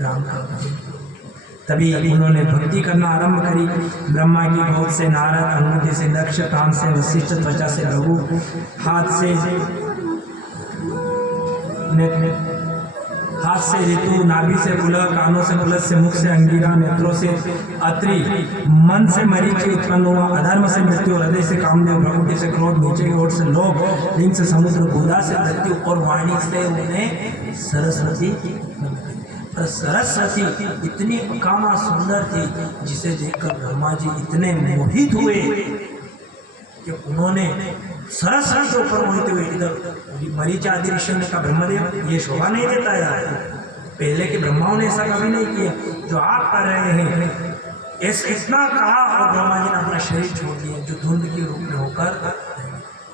राम का भजन। तभी उन्होंने भक्ति करना आरंभ करी। ब्रह्मा की गोद से नारद, अंगूठे से दक्ष, कान से वशिष्ठ, त्वचा से भृगु, हाथ से ऋतु, नाभि से पुलह, कानों से पुलस, से मुख से अंगिरा, नेत्रों से अत्रि, मन से मरीचि उत्पन्न हुआ, अधर्म से मृत्यु, हृदय से कामदेव, भ्रकुटी से क्रोध, नीचे की ओर से लोभ, लिंग से समुद्र, गोदा से मृत्यु और वाणी से उन्हें सरस्वती। पर सरस्वती इतनी कामा सुंदर थी जिसे देखकर ब्रह्मा जी इतने मोहित हुए कि उन्होंने सरस्वती के ऊपर मोहित हुए। इधर मरीचि आदि ऋषि ने कहा, ब्रह्मदेव ये शोभा नहीं देता यार, पहले के ब्रह्माओं ने ऐसा कभी नहीं किया, जो आप कर रहे हैं। इतना कहा और ब्रह्मा जी ने अपना शरीर छोड़ दिया, जो धुंध के रूप में होकर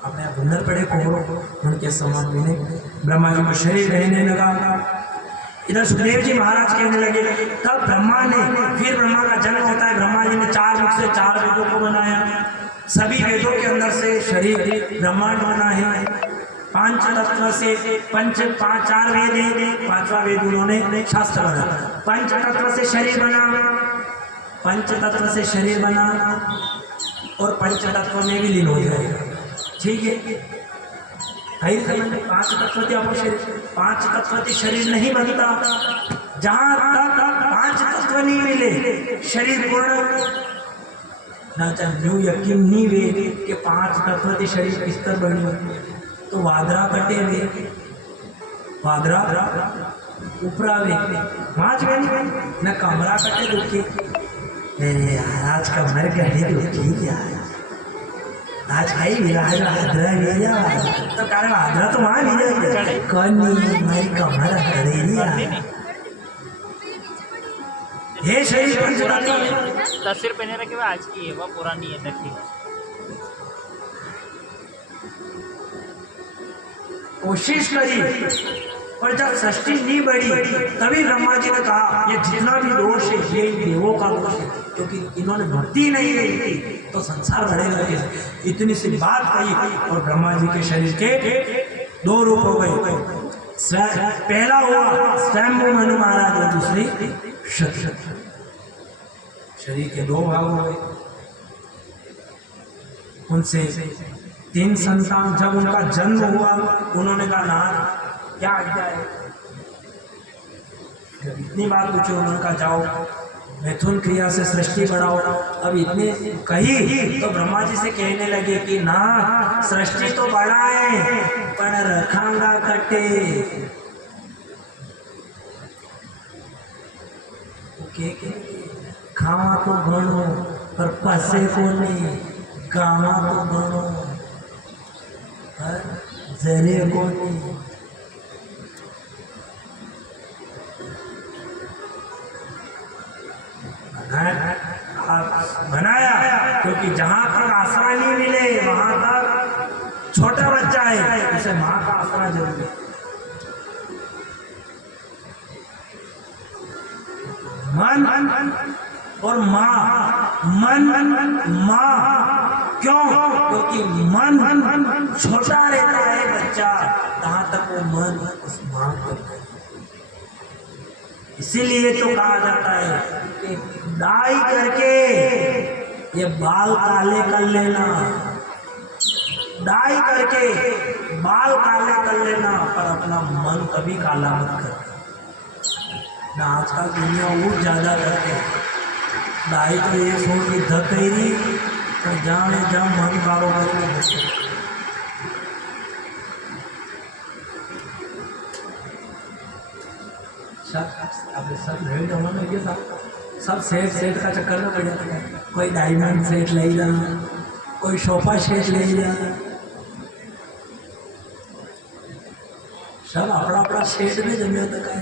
अपने धुंधर पड़े कोहरों उनके समान मिले। ब्रह्मा जी को शरीर रहने लगा। इधर सुखदेव जी महाराज कहने लगे, तब ब्रह्मा ने, फिर ब्रह्मा का जन्म होता है। ब्रह्मा जी ने 4 मुख से 4 वेदों को बनाया। सभी वेदों के अंदर से शरीर ब्रह्मांड बना है। 5 तत्व से 4 वेद है, 5वां वेद उन्होंने शास्त्र बना। 5 तत्व से शरीर बना, 5 तत्व से शरीर बना और 5 तत्व में भी लीन हो जाएगा। ठीक है, 5 तत्व के आपको शरीर, 5 तत्व के शरीर नहीं बनता। जहां तक 5 तत्व नहीं मिले शरीर पूर्ण ना चाहे यकीन नहीं वे कि 5 तत्व के शरीर किस तरह बनी। तो वादरा कटे वे, वादरा उपरा वे, माच गए न कमरा कटे दुखी। अरे आज कमर गढ़े दुखी यार, आज भाई विराज वादरा गया तो कारण वादरा तो वहां नहीं जाए कौन नहीं हमारी कमर करे नहीं। ये शरीर तस्वीर पहने रखे हुए आज की है, वह पुरानी है देखिए। कोशिश करी पर जब सृष्टि नहीं बढ़ी तभी ब्रह्मा जी ने कहा ये जितना भी दोष है ये देवों का दोष है, क्योंकि इन्होंने भक्ति नहीं रही थी तो संसार बढ़ेगा कैसे। इतनी सी बात कही और ब्रह्मा जी के शरीर के 2 रूप हो गए। पहला हुआ स्वयं मनु महाराज और दूसरी शत। शरीर के 2 भाग हो गए। उनसे 3 संतान। जब उनका जन्म हुआ उन्होंने कहा नाथ क्या आज्ञा है। जब इतनी बात पूछी उन्होंने कहा जाओ मैथुन क्रिया से सृष्टि बढ़ाओ। अब इतने कही तो ब्रह्मा जी से कहने लगे कि ना सृष्टि तो बढ़ाए पर रखांगा कटे। खावा तो गणो पर पसे को नहीं, गावा तो गणो जरे को नहीं। बनाया क्योंकि जहां तक आसरा नहीं मिले वहां तक छोटा बच्चा है, उसे माँ का आसरा जरूरी है। मन और माँ, मन माँ क्यों? क्योंकि मन छोटा रहता है बच्चा, जहां तक वो मन उस माँ को, इसीलिए तो कहा जाता है कि डाई करके ये बाल काले कर लेना, डाई करके बाल काले कर लेना पर अपना मन कभी काला मत कर। ना आजकल दुनिया और ज्यादा करके डाई तो ये सोच की धकैरी तो जाने जा मन कालो करके सब सेट का चक्कर में पड़ जाता है। कोई डायमंड सेट ले जा, कोई सोफा सेट ले जा, सब अपना अपना सेट में जम जाता है।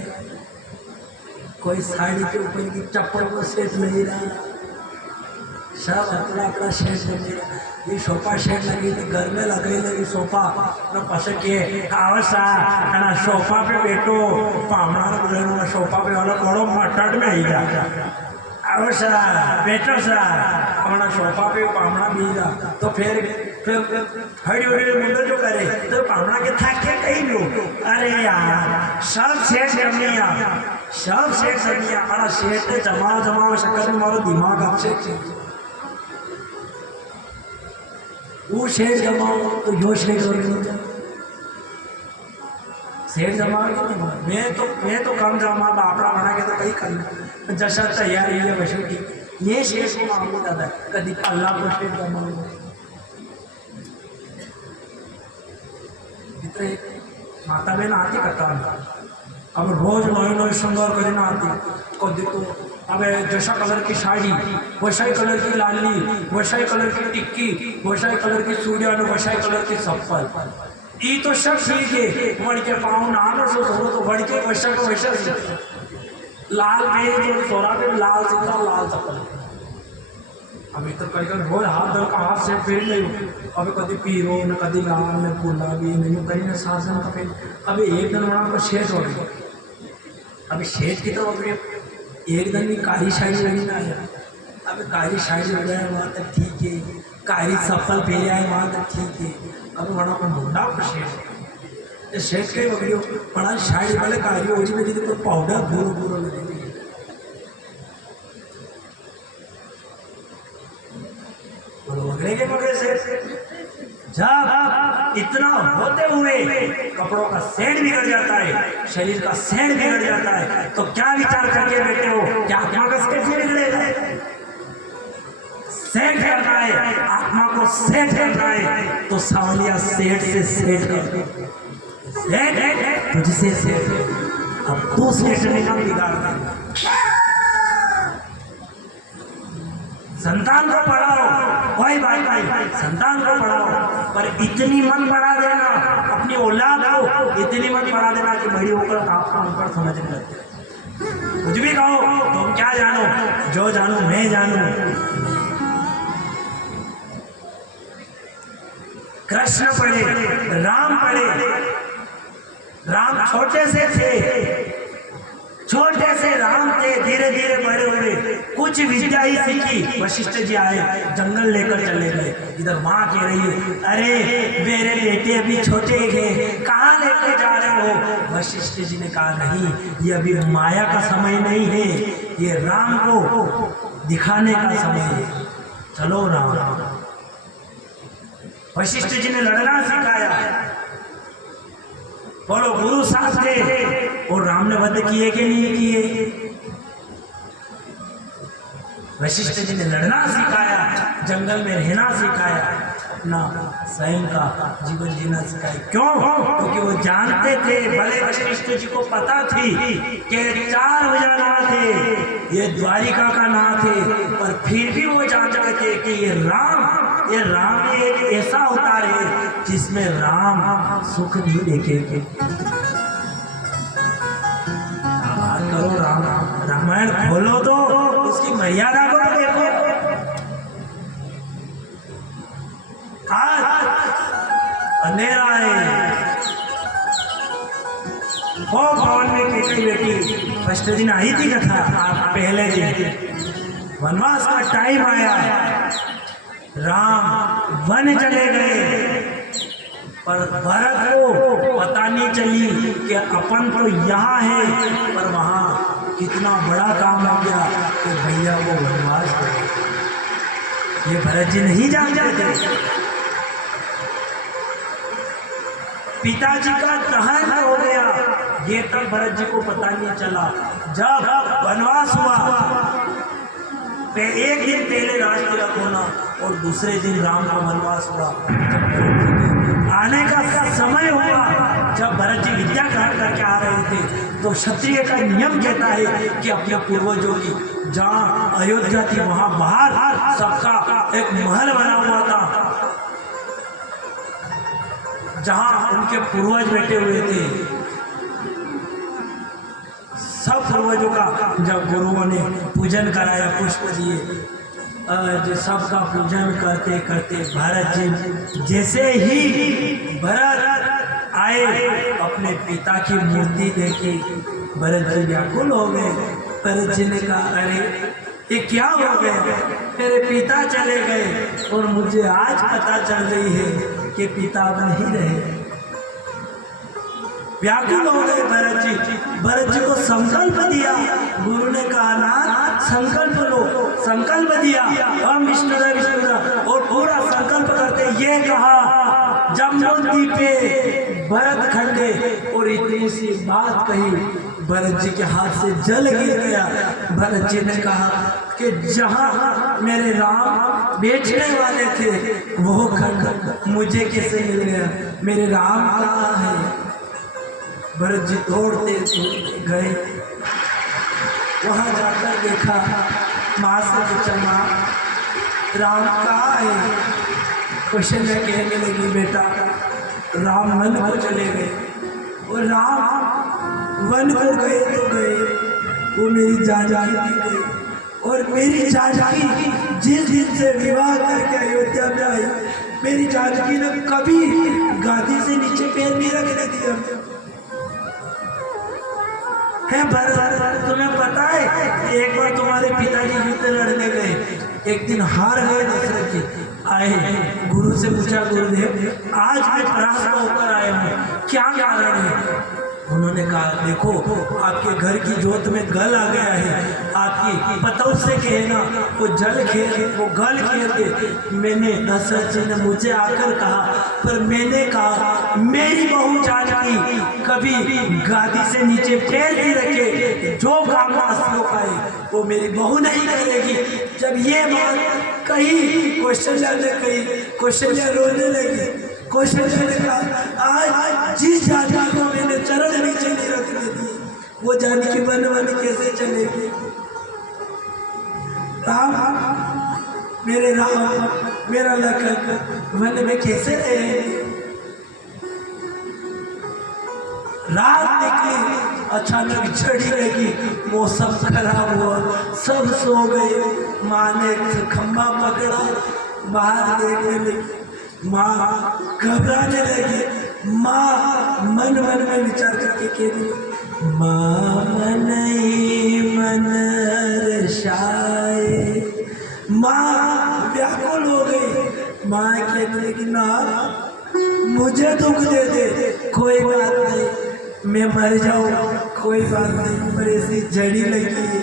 कोई साड़ी के ऊपर की चप्पल को सेट ले रहा, सब अपना अपना सेट ले रहा। ये सोफा सेट लगी थी घर में लगी लगी सोफा न पसके आवसा ना सोफा पे बैठो पामड़ा बोले सोफा पे वाला बड़ो मटट में ही जा आवसा बैठो सा हमारा सोफा पे पामड़ा भी जा तो फिर फिर हड़ी हड़ी मुंडो जो करे तो पावड़ा के था के कहीं लो अरे यार सब सेठ करनिया अड़ा सेठ ने जमा शक्कर में मारो दिमाग आपसे वो शेर जमाओ तो यो शेर सेठ जमा मैं तो कम जमा बापड़ा बना के तो कहीं करना जैसा तैयार है वैसे की ये शेर को मांगू दादा कभी अल्लाह को शेर जमाओ इतने माता बहन आती करता अब रोज नए श्रृंगार करना आती कभी तो अब जैसा कलर की साड़ी वैसा ही कलर की लाली वैसा ही कलर की टिक्की वैसा ही कलर की चूड़िया वैसा ही कलर की चप्पल ये तो सब ठीक है बड़ के पाँव नानो सो थोड़ो तो बड़ के वैसा का वैसा लाल पे जो थोड़ा पे लाल सीधा लाल चप्पल अभी तो कई कई रोज हाथ धर का हाथ से फेर नहीं अभी कभी पीरो न कभी लाल न गुलाबी नहीं कहीं न शासन का फेर अभी एक दिन बड़ा को शेष हो गई अभी शेष की तरफ एक दिन भी कारी शायरी लगी ना आया अब कारी शायरी लग जाए वहाँ तक ठीक है कारी सफल पहले आए वहाँ तक ठीक है अब बड़ा को मुंडा को शेष शेष के बगड़ियों बड़ा शायरी वाले कारी हो जी तो पाउडर बुरो बुरो लगे के पकड़े से जब इतना होते हुए कपड़ों का सेट बिगड़ जाता है शरीर का सेट बिगड़ जाता है तो क्या विचार करके बैठे हो क्या आत्मा का सेट बिगड़ेगा सेट करना है आत्मा को सेट करना है तो सावलिया सेट से सेट कर सेट तुझसे सेट अब तू सेट निकाल बिगाड़ना संतान को पढ़ाओ कोई बात नहीं संतान को पढ़ाओ पर इतनी मन बढ़ा देना अपनी औलाद को इतनी मन बढ़ा देना कि बड़ी होकर आपका ऊपर समझने लगते कुछ भी कहो तुम क्या जानो जो जानो मैं जानू कृष्ण पढ़े राम छोटे से थे छोटे से राम थे धीरे धीरे बड़े हुए कुछ विद्या ही सीखी वशिष्ठ जी आए जंगल लेकर चले गए इधर माँ कह रही है अरे मेरे बेटे अभी छोटे हैं कहाँ लेके जा रहे हो वशिष्ठ जी ने कहा नहीं ये अभी माया का समय नहीं है ये राम को दिखाने का समय है चलो राम वशिष्ठ जी ने लड़ना सिखाया बोलो गुरु साहब थे और राम ने वध किए कि नहीं किए वशिष्ठ जी ने लड़ना सिखाया जंगल में रहना सिखाया अपना स्वयं का जीवन जीना सिखाया क्यों क्योंकि वो जानते थे भले वशिष्ठ जी को पता थी कि 4 भुजानवा थे ये द्वारिका का नाम थे पर फिर भी वो जानते थे कि ये राम एक ऐसा अवतार है जिसमें राम सुख नहीं देखेंगे करो रामायण खोलो तो उसकी मर्यादा को देखो आज अंधेरा है वो भवन में किसी बेटी फर्स्ट दिन आई थी कथा पहले दिन वनवास का टाइम आया राम वन चले गए पर भरत को पता नहीं चली कि अपन तो यहाँ है पर वहाँ कितना बड़ा काम हो गया कि भैया वो वनवास ये भरत जी नहीं जानते थे पिताजी का दहन हो गया ये तब भरत जी को पता नहीं चला जब वनवास हुआ एक दिन पहले राज तिलक होना और दूसरे दिन राम का वनवास हुआ आने का समय हुआ जब भरत जी विद्या ग्रहण करके आ रहे थे तो क्षत्रिय का नियम कहता है कि अपने पूर्वजों की जहाँ अयोध्या थी वहां बाहर सबका एक महल बना हुआ था जहाँ उनके पूर्वज बैठे हुए थे सब पूर्वजों का जब गुरुओं ने पूजन कराया पुष्प दिए सबका पूजन करते करते भरत जी जैसे ही भरत आए अपने पिता की मूर्ति देखे भरत जी व्याकुल हो गए। भरत जी ने कहा अरे ये क्या हो गया? मेरे पिता चले गए और मुझे आज पता चल रही है कि पिता नहीं रहे। व्याकुल हो गए भरत जी। भरत जी को संकल्प दिया, गुरु ने कहा ना संकल्प लो, संकल्प दिया हम विष्णुदेव और पूरा संकल्प करते ये कहा जम्बूद्वीप पे भरत खंडे, और इतनी सी बात कही भरत जी के हाथ से जल गिर गया। भरत जी ने कहा कि जहाँ मेरे राम बेचने वाले थे वो खंड मुझे कैसे मिल गया? मेरे राम कहाँ है? भरत जी दौड़ते गए, वहाँ जाकर देखा, माँ से पूछा माँ राम कहाँ है? क्वेश्चन में कहने लगी बेटा राम वन को चले गए, और राम वन को गए तो गए, वो मेरी जानकी गई, और मेरी जानकी जिस दिन से विवाह करके अयोध्या में आई, मेरी जानकी ने कभी गादी से नीचे पैर नहीं रखने दिया है। भरत तुम्हें पता है एक बार तुम्हारे पिताजी युद्ध लड़ने गए, एक दिन हार गए, दशरथ जी आए, गुरु से पूछा गुरुदेव आज मैं परास्त होकर आया हूँ, क्या कारण है? उन्होंने कहा देखो आपके घर की जोत में गल आ गया है, आपकी पतों से कहना वो जल खेल वो गल खेल दे। मैंने दशरथ जी ने मुझे आकर कहा, पर मैंने कहा मेरी बहू जानकी कभी गादी से नीचे पैर नहीं रखे, जो काम श्लोक आए वो मेरी बहू नहीं करेगी। जब ये बात कही कौशल्या ने कही, कौशल्या रोने लगी। कौशल्या ने कहा आज जिस जानकी को मैंने चरण नीचे नहीं रखने दी, वो जानकी वन वन कैसे चलेगी? राम मेरे राम मेरा लखन वन में कैसे रहे? रात निकली, अचानक झड़ी लगी, मौसम खराब हुआ, सब सो गए। माँ ने खंभा पकड़ा, बाहर देखने लगी, माँ घबराने लगी। माँ मन मन में विचार करके कहती माँ मन ही मन हर्षाए। माँ व्याकुल हो गई। माँ कहने लगी ना मुझे दुख दे दे, कोई बात नहीं, मैं मर जाऊँ कोई बात नहीं, पर ऐसी जड़ी लगी,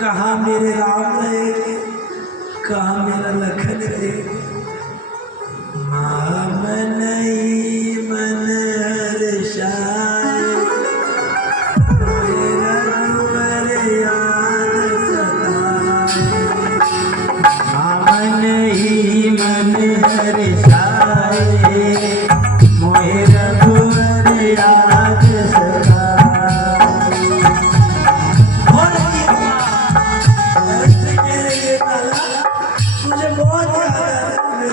कहाँ मेरे राम रहे, कहाँ मेरा लखन रहे? माँ मन ही मन हर्षाए, मेरा रघुवर याद सताए। माँ मन ही मन हर्षाए, मोहे रघुवर याद सताए। तुझे बहुत याद आ रहा है।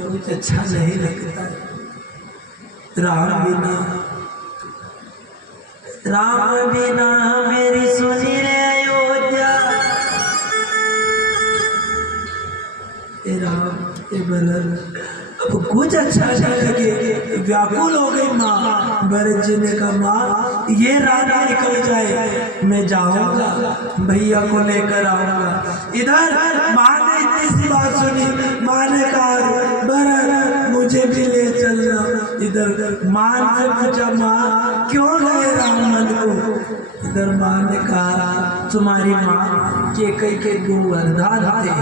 कुछ अच्छा नहीं लगता। राम बिना मेरी सुनी रे अयोध्या, राम ए बलर कुछ अच्छा नहीं लगे। व्याकुल हो गई माँ। भरत जी ने कहा माँ ये रात निकल जाए, मैं जाऊंगा भैया को लेकर आऊंगा। इधर माँ ने इतनी सी बात सुनी, माँ ने कहा भरत मुझे भी ले चलना। इधर माँ ने पूछा माँ क्यों गए रावण को? इधर माँ ने कहा तुम्हारी माँ केकई के 2 वरदान थे,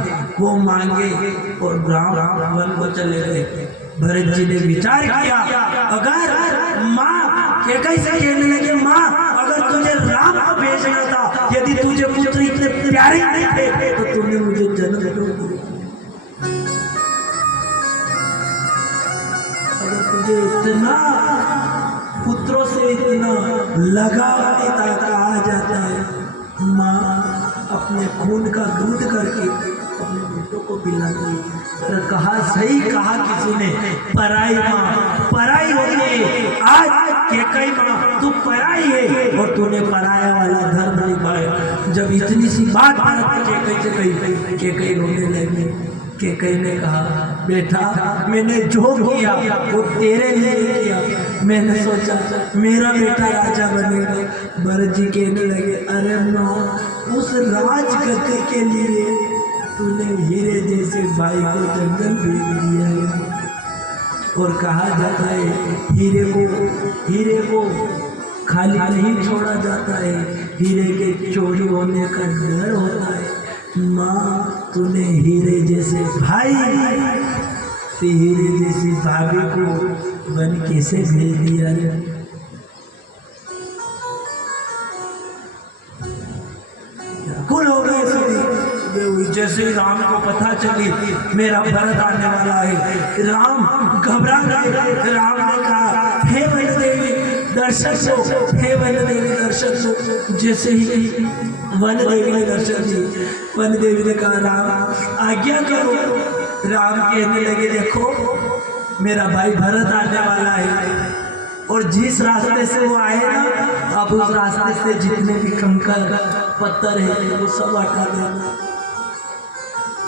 वो मांगे और रावण को चले गए। भरत जी ने विचार किया, अगर माँ केकई से कहने लगे माँ अगर तुझे राम को भेजना था, यदि तुझे पुत्र इतने प्यारे नहीं थे तो तुमने मुझे जन्म क्यों दिया? अगर तुझे इतना पुत्रों से इतना लगाव नहीं आ जाता है, माँ अपने खून का दूध करके अपने बेटों को पिलाती है। कहा सही कहा किसी ने, पराई माँ पराई होती है। आज केकई माँ तू पराई है और तूने पराया वाला धर्म निभाया। जब इतनी सी बात केकई से कही, केकई रोने लगी। केकई ने कहा बेटा मैंने जो किया वो तेरे लिए किया, मैंने सोचा मेरा बेटा राजा बनेगा। भरत जी कहने लगे अरे माँ उस राजगद्दी के लिए तूने हीरे जैसे भाई को जंगल भेज दिया है। और कहा जाता है हीरे को खाली नहीं छोड़ा जाता है, हीरे के चोरी होने का डर होता है। माँ तूने हीरे जैसे भाई तो हीरे जैसी भाभी को वन कैसे भेज दिया है? कुल हो गए सभी। जैसे राम को पता चली मेरा भरत आने वाला है, राम घबरा गए। राम ने कहा हे वन देवी दर्शन दो, हे वन देवी दर्शन दो। जैसे ही वन देवी ने दर्शन दी, वन देवी ने कहा राम आज्ञा करो। राम कहने लगे देखो मेरा भाई भरत आने वाला है और जिस रास्ते से वो आए ना, अब उस रास्ते से जितने भी कंकर पत्थर है वो सब हटा देना,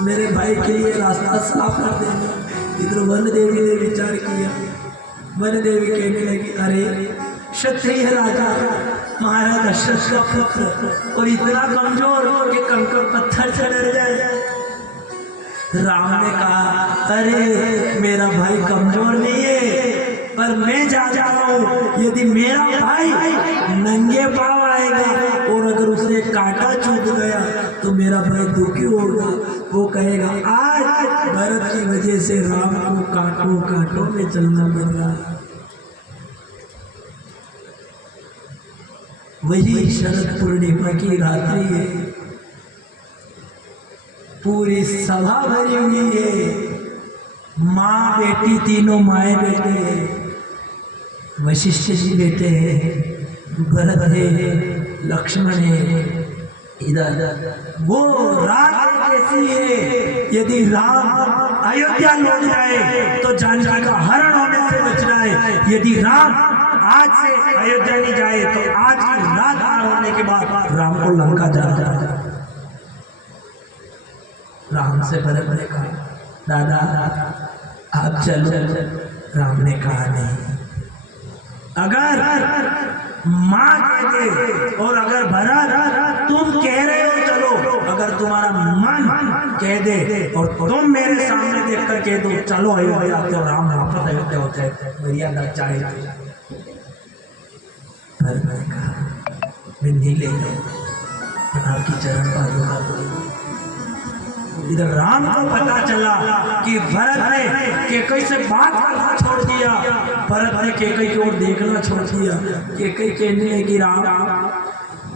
मेरे भाई के लिए रास्ता साफ कर देना। इधर वन देवी ने विचार किया। वन देवी कहने लगी अरे क्षत्रिय राजा महाराज दशरथ का पुत्र और इतना कमजोर कि कंकर पत्थर से डर जाए। राम ने कहा अरे मेरा भाई कमजोर नहीं है, पर मैं जा रहा हूँ। यदि मेरा भाई नंगे पाँव आएगा और अगर उसे कांटा चुभ गया तो मेरा भाई दुखी होगा। वो कहेगा आज भरत की वजह से राम को कांटों में चलना पड़ रहा है। वही शरद पूर्णिमा की रात्रि है, पूरी सभा भरी हुई है, माँ बेटी तीनों माए बेटे हैं, वशिष्ठ जी बेटे हैं, भरत है, लक्ष्मण है। इधर वो रात ऐसी है यदि राम अयोध्या लौट जाए तो जानकी का हरण होने से बचना है। यदि राम आज से अयोध्या नहीं जाए तो आज की रात पार होने के बाद राम को लंका जाना है। राम से भरत ने कहा दादा आप चलो। राम ने कहा नहीं, अगर माँ कह दे और अगर भरत तुम कह रहे हो चलो, अगर तुम्हारा मन कह दे और तुम मेरे सामने देखकर कह दो चलो अयोध्या, तो राम वापस अयोध्या हो जाए, मर्यादा चाहे। भरत ने कहा मैं नहीं ले आपकी चरण पादुका। इधर राम को पता चला कि भरत ने केकई से बात करना छोड़ दिया, भरत ने केकई की ओर देखना छोड़ दिया। केकई कहने लगी राम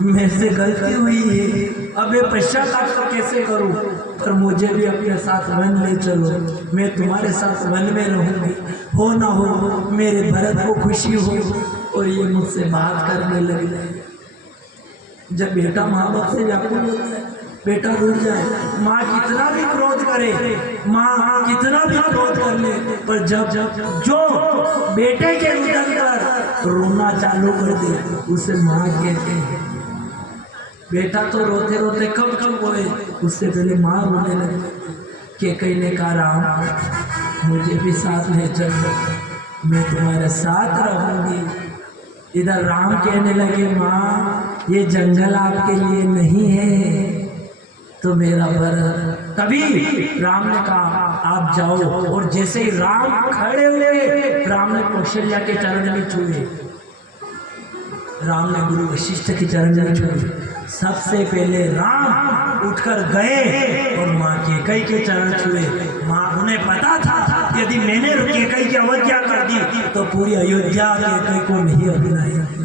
मेरे से गलती हुई है, अब मैं पश्चाताप तो कैसे करूं, पर मुझे भी अपने साथ वन ले चलो, मैं तुम्हारे साथ वन में रहूंगी। हो ना हो मेरे भरत को खुशी हो। और ये मुझसे बात करने लगे। जब बेटा माँ बाप से व्याकुल होता है बेटा रुक जाए। माँ कितना भी क्रोध करे, माँ कितना भी क्रोध कर ले, पर जब जो बेटे के उधर कर रोना चालू कर दे उसे माँ कहते हैं। बेटा तो रोते रोते कब चुप हुए, उससे पहले माँ रोने लगी। कैकेयी ने कहा राम मुझे भी साथ ले चलो, मैं तुम्हारे साथ रहूंगी। इधर राम कहने लगे माँ ये जंगल आपके लिए नहीं है तो मेरा भरत। तभी राम ने कहा आप जाओ, और जैसे ही राम खड़े हुए राम ने कौशल्या के चरण में छुए, राम ने गुरु वशिष्ठ के चरण में छुए। सबसे पहले राम उठकर गए और माँ कैकेयी के चरण छुए। माँ उन्हें पता था यदि मैंने कैकेयी की अवज्ञा कर दी तो पूरी अयोध्या कैकेयी को नहीं अपनाएगी।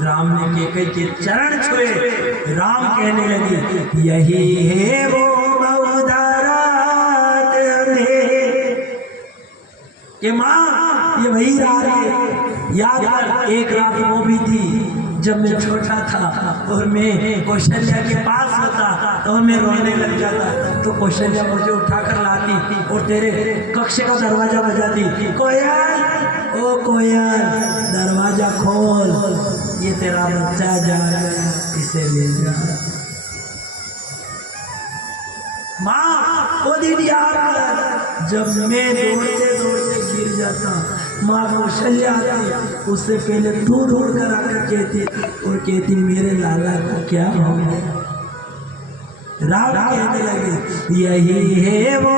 राम ने कैकेयी के चरण छुए। राम कहने लगे यही है वो बहुधारात ये माँ, ये वही रात है। याद कर एक रात वो भी थी जब मैं छोटा था और मैं कौशल्या के पास होता तो मैं रोने लग जाता, तो कौशल्या मुझे उठाकर लाती और तेरे कक्ष का दरवाजा बजाती, कोयल ओ कोयल दरवाजा खोल, ये तेरा बच्चा जा रहा है, इसे ले जा। माँ वो दिन याद कर जब मैं दौड़ते दौड़ते गिर जाता, माँ कौशल्या आती, उससे पहले तू दौड़ कर आकर कहती और कहती मेरे लाला को क्या हो गया। राम कहने लगे यही है वो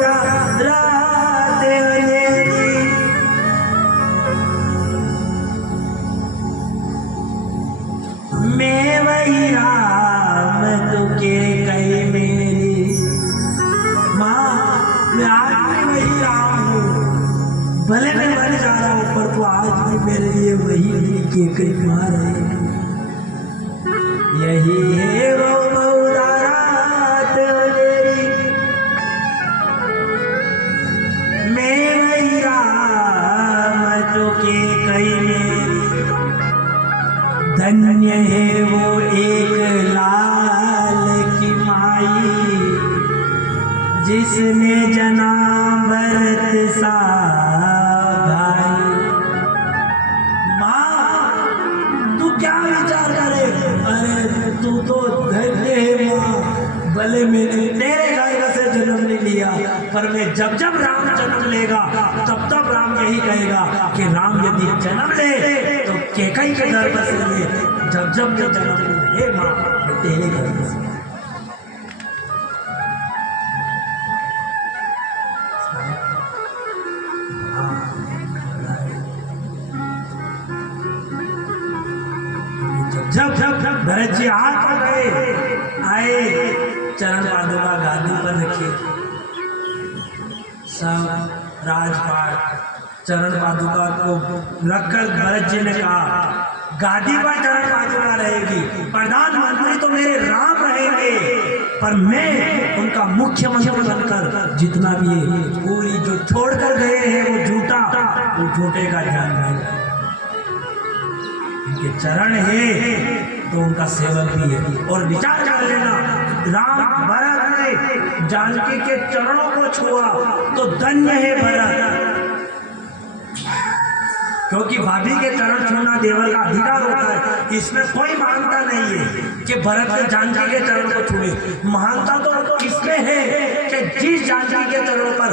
रात अंधेरी, मैं वही राम तो कैकेयी मेरी। माँ मैं आज भी वही राम हूँ, भले मैं मर जा रहा हूँ पर तो आज भी मेरे लिए वही मेरी कैकेयी माँ रहेगी। यही है वो बहुधारात अंधेरी, मैं वही राम तो कैकेयी मेरी। धन्य है वो एक लाल की माई जिसने जना भरत सा भाई। माँ तू क्या विचार करे, अरे तू तो धन्य है माँ, भले मैंने तेरे घर से जन्म नहीं लिया पर मैं जब जब राम जन्म लेगा तब तब राम यही कहेगा कि राम यदि जन्म ले तो कैकेयी के गर्भ से ले, जब जब मैं जन्म लूं हे माँ मैं तेरे गर्भ से। जब जब भरत जी हाथ गए आए चरण पादुका गादी पर रखी, सब राजपाट चरण पादुका को रखकर भरत जी ने कहा गादी पर चरण पादुका रहेगी, प्रधानमंत्री तो मेरे राम रहेंगे पर मैं उनका मुख्यमंत्री बनकर जितना भी है पूरी जो छोड़कर गए हैं वो झूठा, वो झूठे का ध्यान रहेगा। उनके चरण है तो उनका सेवक भी है। और विचार कर लेना राम भरत ने जानकी के चरणों को छुआ तो धन्य है भरत, क्योंकि भाभी के चरण छूना देवर का अधिकार होता है। इसमें कोई मानता नहीं है कि भरत ने जानकी के चरण को छुए, मानता तो इसमें है कि जिस जानकी के चरणों पर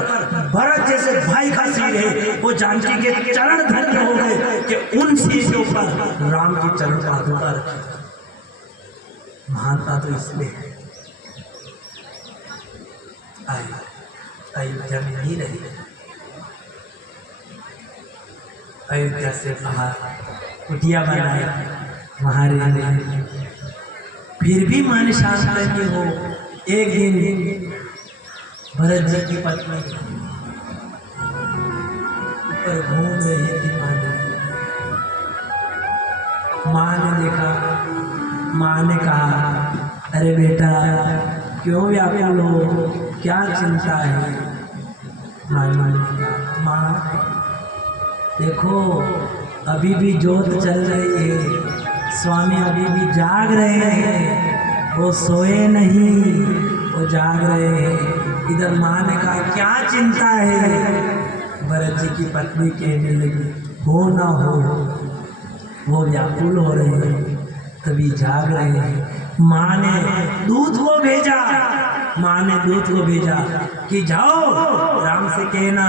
भरत जैसे भाई का सिर है वो जानकी के चरण धन्य हो गए कि उन सिर के ऊपर राम के चरण पादुका रखे। मानता तो इसमें है। अयोध्या में नहीं रही, अयोध्या से बाहर कुटिया बनाए वहाँ रहने, फिर भी मन शांत नहीं हो। एक दिन भरत जी की पत्नी ऊपर घूम रही थी, माँ ने देखा, माँ ने कहा अरे बेटा क्यों व्याकुल हो, क्या चिंता है। माँ देखो अभी भी जोत चल रही है, स्वामी अभी भी जाग रहे हैं, वो सोए नहीं, वो जाग रहे हैं। इधर माँ ने कहा क्या चिंता है? भरत जी की पत्नी कहने लगी हो ना हो, वो व्याकुल हो रहे हैं, तभी जाग रहे हैं। माँ ने दूत को भेजा, माँ ने दूत को भेजा कि जाओ राम से कहना,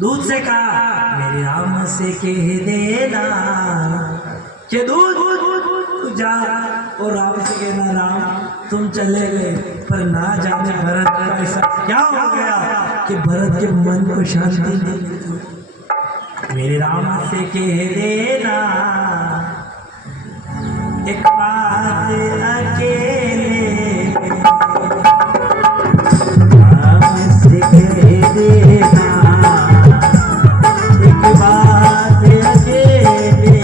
दूत से कहा मेरे राम से कह देना कि दूत तू जा और राम से कहना राम तुम चले गए, पर ना जाने भरत का ऐसा क्या हो गया कि भरत के मन को शांति नहीं मिलती। मेरे राम से कह देना एक बात अकेले, राम से कह देना एक बात अकेले,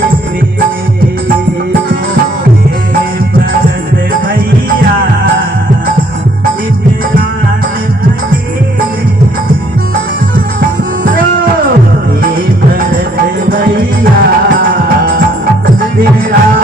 भरत भैया इस रात अकेले, भरत भैया इस रात